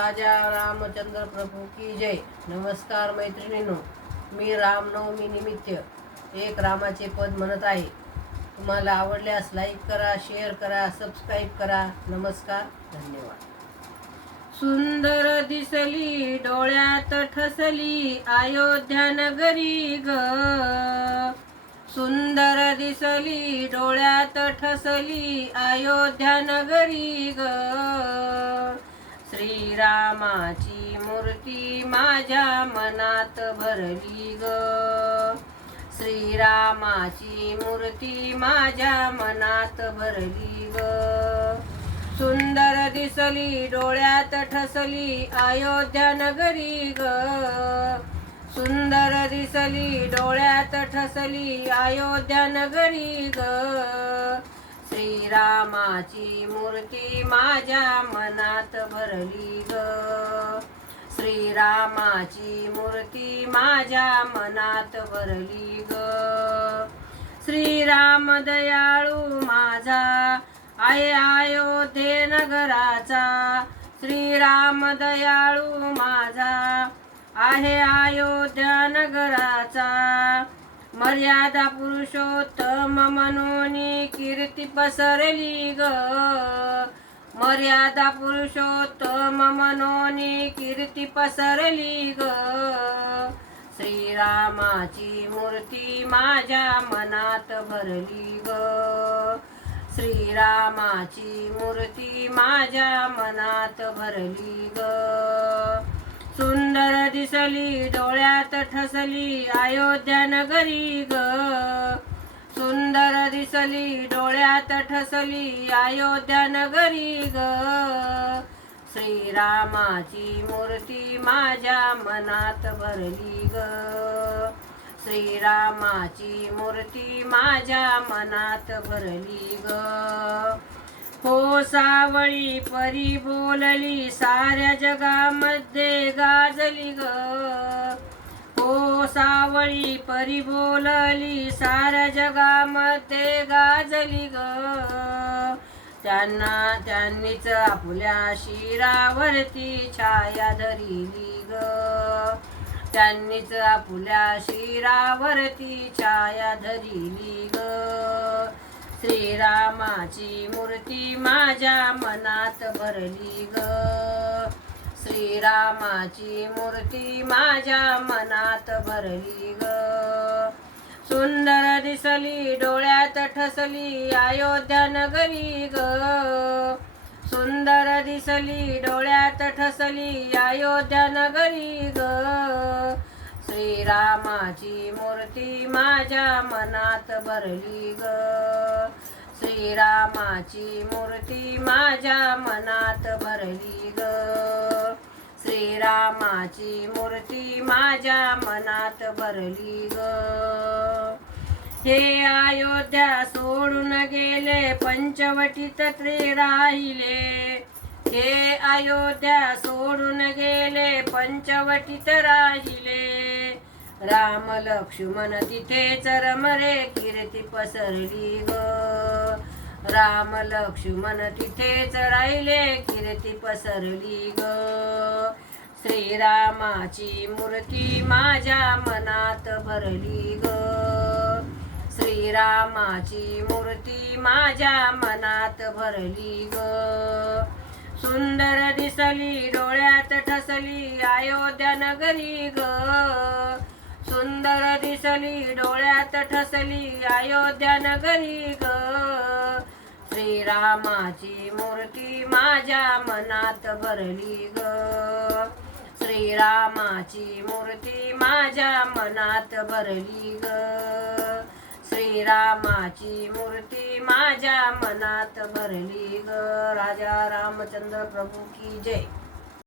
राजा रामचंद्र प्रभू की जय. नमस्कार मैत्रिणींनो मी रामनवमी निमित्त एक रामाचे पद म्हणत आहे. तुम्हाला आवडल्यास लाईक करा शेअर करा सबस्क्राईब करा. नमस्कार धन्यवाद. सुंदर दिसली डोळ्यात ठसली अयोध्या नगरी ग. सुंदर दिसली डोळ्यात ठसली अयोध्या नगरी ग. श्रीरामाची मूर्ती माझ्या मनात भरली ग. श्रीरामाची मूर्ती माझ्या मनात भरली ग. सुंदर दिसली डोळ्यात ठसली अयोध्या नगरी ग. सुंदर दिसली डोळ्यात ठसली अयोध्या नगरी ग. श्रीरामाची मूर्ती माझ्या मनात भरली ग. श्रीरामाची मूर्ती माझ्या मनात भरली ग. श्रीराम दयाळू माझा आहे अयोध्ये नगराचा. श्रीराम दयाळू माझा आहे अयोध्या नगराचा. मर्यादा पुरुषोत्तम मनोनी कीर्ती पसरली ग. मर्यादा पुरुषोत्तम मनोनी कीर्ती पसरली ग. श्रीरामाची मूर्ती माझ्या मनात भरली ग. श्रीरामाची मूर्ती माझ्या मनात भरली ग. सुंदर दिसली डोळ्यात ठसली अयोध्या नगरी ग. सुंदर दिसली डोळ्यात ठसली अयोध्या नगरी ग. श्रीरामाची मूर्ती माझ्या मनात भरली ग. श्रीरामाची मूर्ती माझ्या मनात भरली ग. हो सावळी परी बोलली साऱ्या जगामध्ये गाजली ग. सावळी परी बोलली साऱ्या जगामध्ये गाजली ग. त्यांना त्यांनीच आपल्या शिरावरती छाया धरिली ग. त्यांनीच आपल्या शिरावरती छाया धरिली ग. श्रीरामाची मूर्ती माझ्या मनात भरली ग. श्रीरामाची मूर्ती माझ्या मनात भरली ग. सुंदर दिसली डोळ्यात ठसली अयोध्या नगरी ग. सुंदर दिसली डोळ्यात ठसली अयोध्या नगरी ग. श्रीरामाची मूर्ती माझ्या मनात भरली ग. श्रीरामाची मूर्ती माझ्या मनात भरली रामाची मूर्ती माझ्या मनात भरली ग. हे अयोध्या सोडून गेले पंचवटीत ते राहिले. हे अयोध्या सोडून गेले पंचवटीत राहिले. राम लक्ष्मण तिथे चरमरे कीर्ती पसरली ग. राम लक्ष्मण तिथेच राहिले कीर्ती पसरली ग. श्रीरामाची मूर्ती माझ्या मनात भरली ग. श्रीरामाची मूर्ती माझ्या मनात भरली ग. सुंदर दिसली डोळ्यात ठसली अयोध्या नगरी ग. सुंदर दिसली डोळ्यात ठसली अयोध्या नगरी ग. श्रीरामाची मूर्ती माझ्या मनात भरली ग. श्रीरामाची मूर्ती माझ्या मनात भरली ग. श्रीरामाची मूर्ती माझ्या मनात भरली ग. राजा रामचंद्र प्रभू की जय.